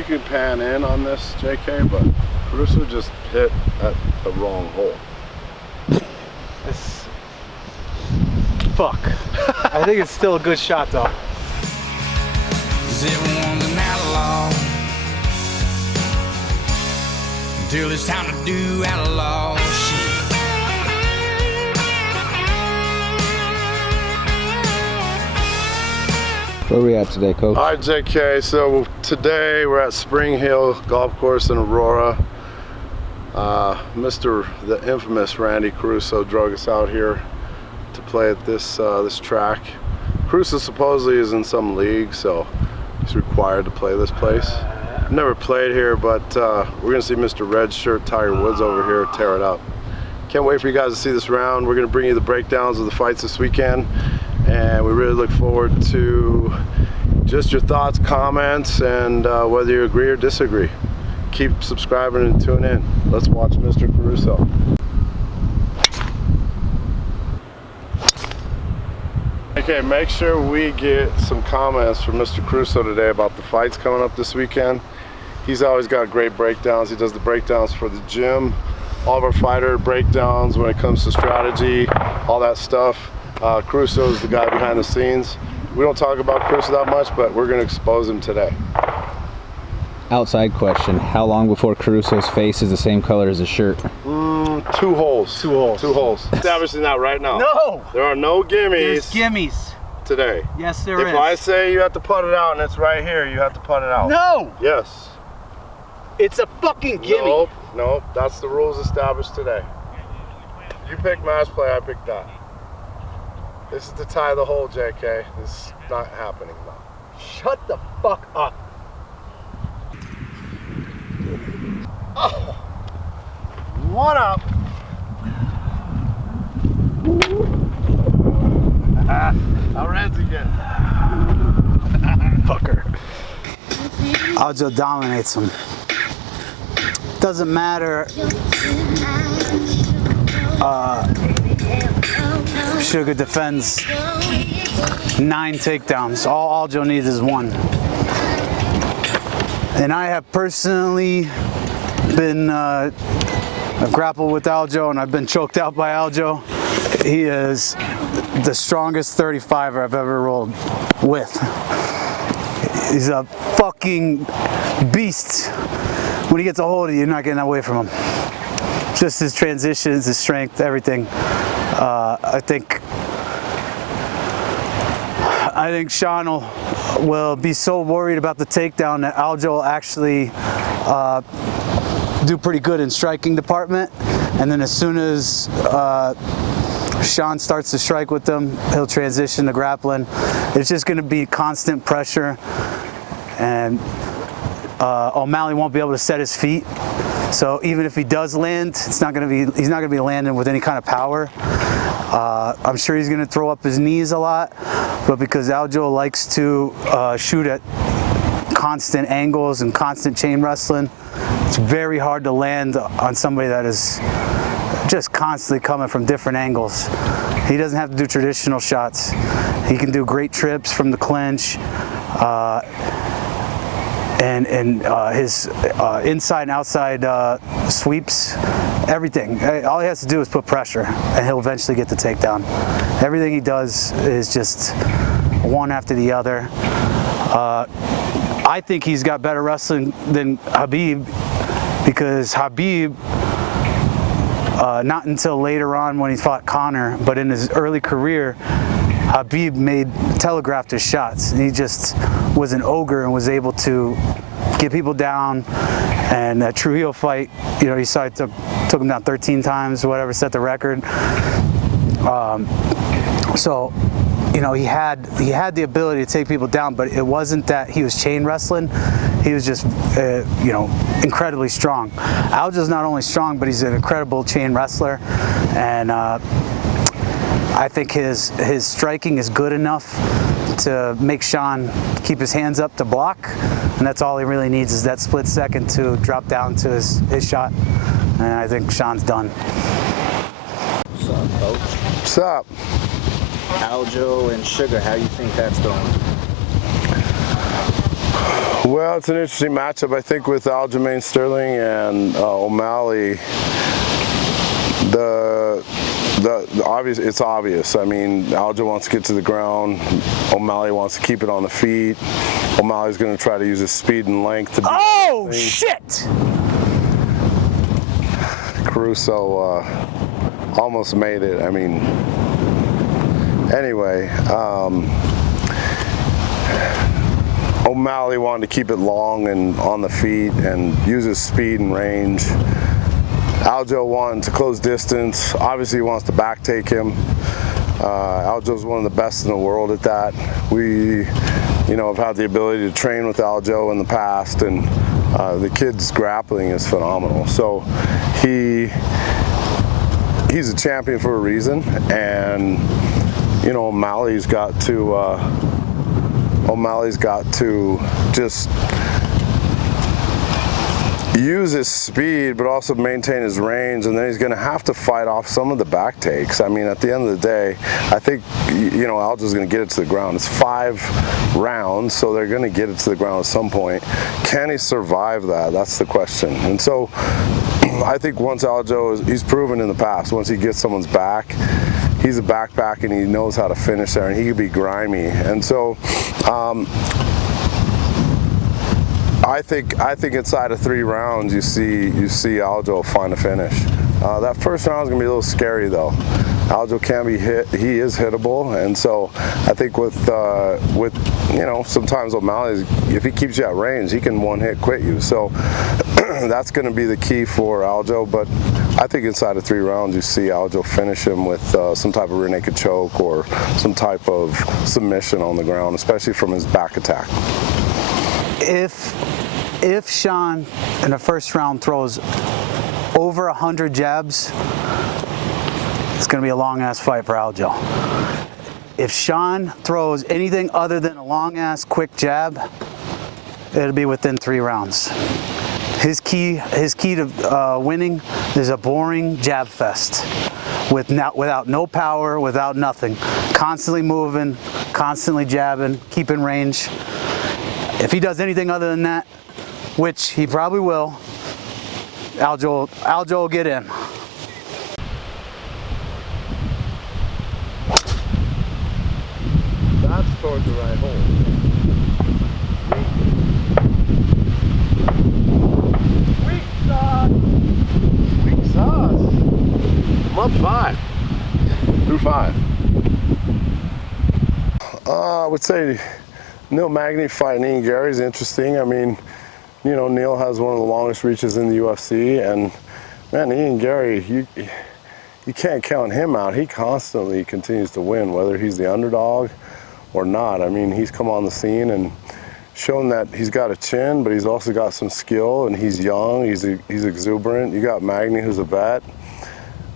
you can pan in on this, JK, but Caruso just hit at the wrong hole. Fuck. I think it's still a good shot though. Everyone's an outlaw until it's time to do outlaw shit. Where are we at today, Coach? All right, JK, so today we're at Spring Hill Golf Course in Aurora. The infamous Randy Caruso drug us out here to play at this track. Caruso supposedly is in some league, so he's required to play this place. I've never played here, but we're gonna see Mr. Red Shirt Tiger Woods over here tear it up. Can't wait for you guys to see this round. We're gonna bring you the breakdowns of the fights this weekend, and we really look forward to just your thoughts, comments, and whether you agree or disagree. Keep subscribing and tune in. Let's watch Mr. Caruso. Okay, make sure we get some comments from Mr. Caruso today about the fights coming up this weekend. He's always got great breakdowns. He does the breakdowns for the gym, all of our fighter breakdowns when it comes to strategy, all that stuff. Caruso is the guy behind the scenes. We don't talk about Caruso that much, but we're going to expose him today. Outside question, how long before Caruso's face is the same color as his shirt? 2 holes. 2 holes. 2 holes. It's obviously not right now. No! There are no gimmies. There's gimmies. Today. Yes, there is. If I say you have to putt it out and it's right here, you have to putt it out. No! Yes. It's a fucking gimme. Nope, nope. That's the rules established today. You pick match play, I pick that. This is to tie the hole, JK. This is not happening now. Shut the fuck up. Oh. 1 up. Now Red's again. Fucker. Aljo dominates him. Doesn't matter. Sugar defends 9 takedowns. All Aljo needs is 1. And I have personally been grappled with Aljo, and I've been choked out by Aljo. He is the strongest 35er I've ever rolled with. He's a fucking beast. When he gets a hold of you, you're not getting away from him. Just his transitions, his strength, everything. I think Sean will be so worried about the takedown that Aljo will actually do pretty good in striking department, and then as soon as Sean starts to strike with them, he'll transition to grappling. It's just going to be constant pressure, and O'Malley won't be able to set his feet. So even if he does land, he's not going to be landing with any kind of power. I'm sure he's going to throw up his knees a lot, but because Aljo likes to shoot at constant angles and constant chain wrestling, it's very hard to land on somebody that is just constantly coming from different angles. He doesn't have to do traditional shots. He can do great trips from the clinch, and his inside and outside sweeps, everything. All he has to do is put pressure, and he'll eventually get the takedown. Everything he does is just one after the other. I think he's got better wrestling than Khabib, because Khabib, not until later on when he fought Conor, but in his early career, Khabib telegraphed his shots. He just was an ogre and was able to get people down. And that Trujillo fight, you know, he saw it took him down 13 times, whatever, set the record. So, you know, he had the ability to take people down, but it wasn't that he was chain wrestling. He was just, you know, incredibly strong. Aljo's not only strong, but he's an incredible chain wrestler, and I think his striking is good enough to make Sean keep his hands up to block, and that's all he really needs is that split second to drop down to his shot, and I think Sean's done. What's up, Coach? What's up? Aljo and Sugar, how you think that's going? Well, it's an interesting matchup. I think with Aljamain Sterling and O'Malley, it's obvious. I mean, Aljo wants to get to the ground. O'Malley wants to keep it on the feet. O'Malley's going to try to use his speed and length to do Oh, shit! Caruso almost made it. I mean, anyway, O'Malley wanted to keep it long and on the feet and use his speed and range. Aljo wanted to close distance. Obviously, he wants to back take him. Aljo's one of the best in the world at that. We, have had the ability to train with Aljo in the past, and the kid's grappling is phenomenal. So he's a champion for a reason, and O'Malley's got to just use his speed, but also maintain his range, and then he's going to have to fight off some of the back takes. I mean, at the end of the day, I think Aljo's going to get it to the ground. It's 5 rounds, so they're going to get it to the ground at some point. Can he survive that? That's the question. And so I think once Aljo he's proven in the past, once he gets someone's back, he's a backpack and he knows how to finish there, and he can be grimy. And so I think inside of 3 rounds you see Aljo find a finish. That first round is gonna be a little scary though. Aljo can be hit. He is hittable, and so I think with sometimes O'Malley, if he keeps you at range, he can one-hit quit you. So that's going to be the key for Aljo. But I think inside of 3 rounds, you see Aljo finish him with some type of rear naked choke or some type of submission on the ground, especially from his back attack. If Sean in the first round throws over 100 jabs, it's going to be a long-ass fight for Aljo. If Sean throws anything other than a long-ass quick jab, it'll be within 3 rounds. His key to winning is a boring jab fest without no power, without nothing. Constantly moving, constantly jabbing, keeping range. If he does anything other than that, which he probably will, Aljo will get in. That's towards the right hole. Weak sauce. Weak sauce. I'm up 5. Through 5. I would say Neil Magny fighting Ian Gary is interesting. I mean, Neil has one of the longest reaches in the UFC, and man, Ian Gary, you can't count him out. He constantly continues to win, whether he's the underdog or not. I mean, he's come on the scene and shown that he's got a chin, but he's also got some skill, and he's young, he's exuberant. You got Magny, who's a vet.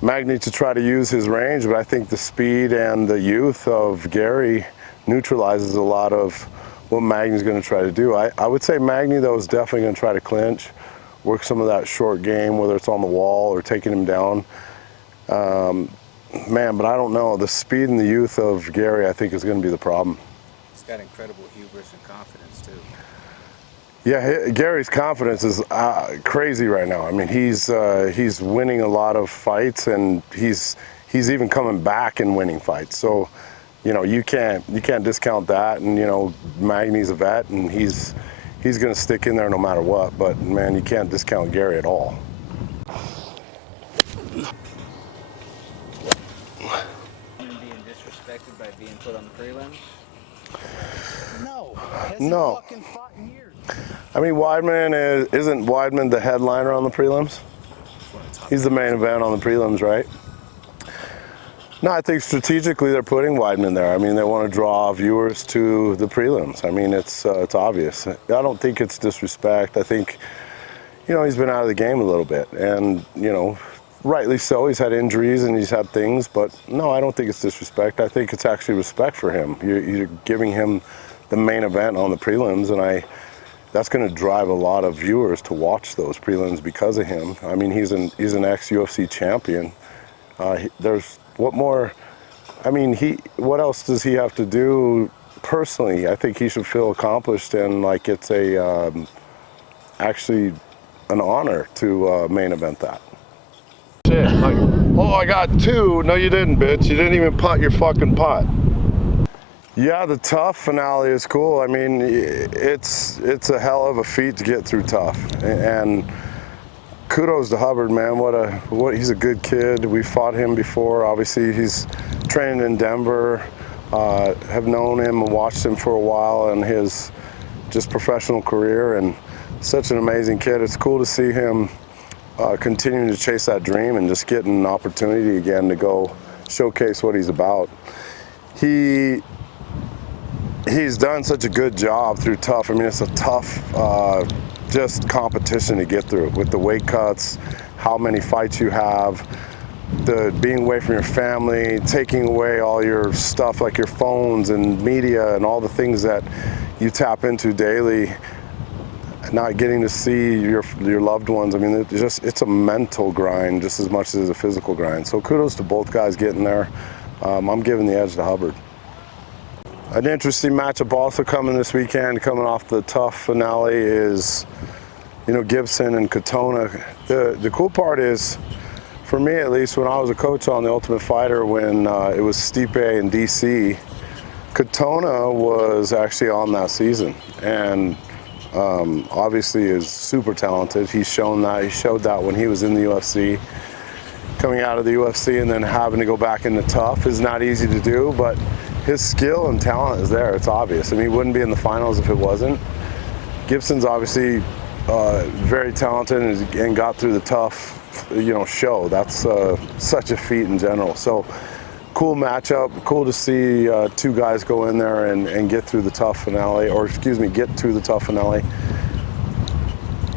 Magny to try to use his range, but I think the speed and the youth of Gary neutralizes a lot of what Magny's going to try to do. I would say Magny, though, is definitely going to try to clinch, work some of that short game, whether it's on the wall or taking him down. Man, but I don't know. The speed and the youth of Gary, I think, is going to be the problem. He's got incredible hubris and confidence, too. Yeah, Gary's confidence is crazy right now. I mean, he's winning a lot of fights, and he's even coming back and winning fights. So, you can't discount that. And Magny's a vet, and he's going to stick in there no matter what. But man, you can't discount Gary at all. Being disrespected by being put on the prelims? No. No. Fucking fought in years. I mean, isn't Weidman the headliner on the prelims? He's the main event on the prelims, right? No, I think strategically they're putting Weidman there. I mean, they want to draw viewers to the prelims. I mean, it's obvious. I don't think it's disrespect. I think, he's been out of the game a little bit, and rightly so. He's had injuries and he's had things, but no, I don't think it's disrespect. I think it's actually respect for him. You're giving him the main event on the prelims, and that's going to drive a lot of viewers to watch those prelims because of him. I mean, he's an ex-UFC champion. What more? I mean, what else does he have to do personally, I think he should feel accomplished, and like it's a actually an honor to main event that. Shit, like, oh, I got 2. No, you didn't, bitch. You didn't even putt your fucking putt. Yeah, the tough finale is cool. I mean, it's a hell of a feat to get through tough, and kudos to Hubbard, man. He's a good kid. We fought him before. Obviously, he's training in Denver. Have known him and watched him for a while in his just professional career, and such an amazing kid. It's cool to see him continuing to chase that dream and just getting an opportunity again to go showcase what he's about. He's done such a good job through tough. I mean, it's a tough just competition to get through with the weight cuts, how many fights you have, the being away from your family, taking away all your stuff like your phones and media and all the things that you tap into daily, not getting to see your loved ones. I mean, it's a mental grind just as much as a physical grind. So kudos to both guys getting there. I'm giving the edge to Hubbard. An interesting matchup also coming this weekend, coming off the tough finale, is, you know, Gibson and Katona. The cool part is, for me at least, when I was a coach on The Ultimate Fighter, when it was Stipe and DC, Katona was actually on that season, and obviously is super talented. He's shown that. He showed that when he was in the UFC. Coming out of the UFC and then having to go back into tough is not easy to do, but his skill and talent is there. It's obvious. I mean, he wouldn't be in the finals if it wasn't. Gibson's obviously very talented and got through the tough, you know, show. That's such a feat in general. So cool matchup. Cool to see 2 guys go in there and get through the tough finale, or excuse me, get to the tough finale.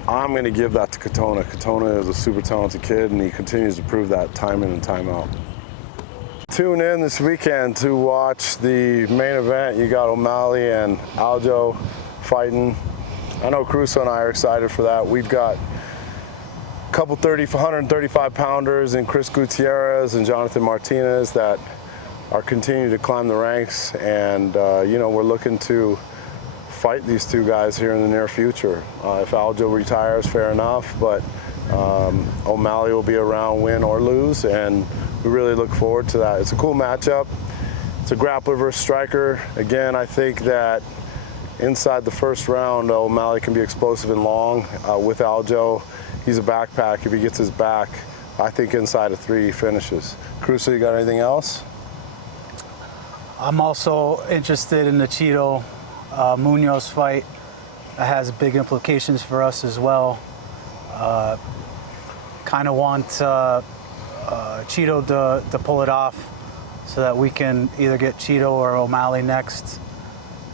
I'm going to give that to Katona. Katona is a super talented kid, and he continues to prove that time in and time out. Tune in this weekend to watch the main event. You got O'Malley and Aljo fighting. I know Caruso and I are excited for that. We've got a couple 135 pounders in Chris Gutierrez and Jonathan Martinez that are continuing to climb the ranks, and you know, we're looking to fight these 2 guys here in the near future. If Aljo retires, fair enough, but O'Malley will be around, win or lose, and we really look forward to that. It's a cool matchup. It's a grappler versus striker. Again, I think that inside the first round, O'Malley can be explosive and long. With Aljo, he's a backpack. If he gets his back, I think inside of 3 he finishes. Caruso, you got anything else? I'm also interested in the Cheeto Munoz fight. That has big implications for us as well. Kind of want Cheeto to pull it off so that we can either get Cheeto or O'Malley next,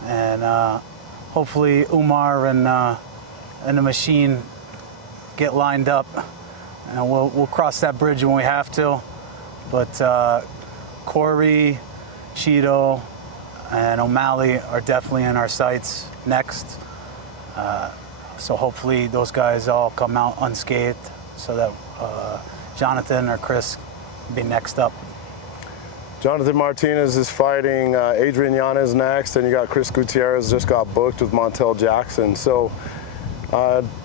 and hopefully Umar and the Machine get lined up, and we'll cross that bridge when we have to. But Corey, Cheeto, and O'Malley are definitely in our sights next. So hopefully those guys all come out unscathed, so that Jonathan or Chris be next up. Jonathan Martinez is fighting Adrian Yanez next, and you got Chris Gutierrez just got booked with Montel Jackson. So,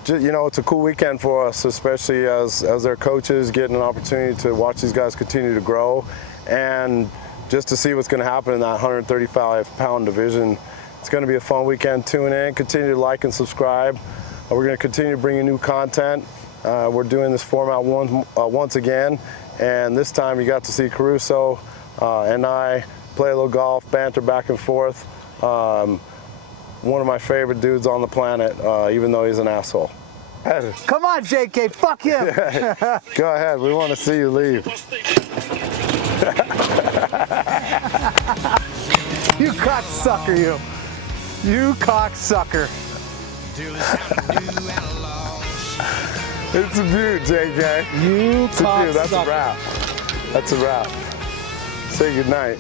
you know, it's a cool weekend for us, especially as their coaches, getting an opportunity to watch these guys continue to grow, and just to see what's going to happen in that 135-pound division. It's going to be a fun weekend. Tune in, continue to like and subscribe. We're going to continue to bring you new content. We're doing this format once again, and this time you got to see Caruso and I play a little golf, banter back and forth. One of my favorite dudes on the planet, even though he's an asshole. Come on, JK, fuck him! Go ahead, we want to see you leave. You cocksucker, you. You cocksucker. It's a beaut, JK. You it's a beaut. That's a cocksucker. wrap. That's a wrap. Say goodnight.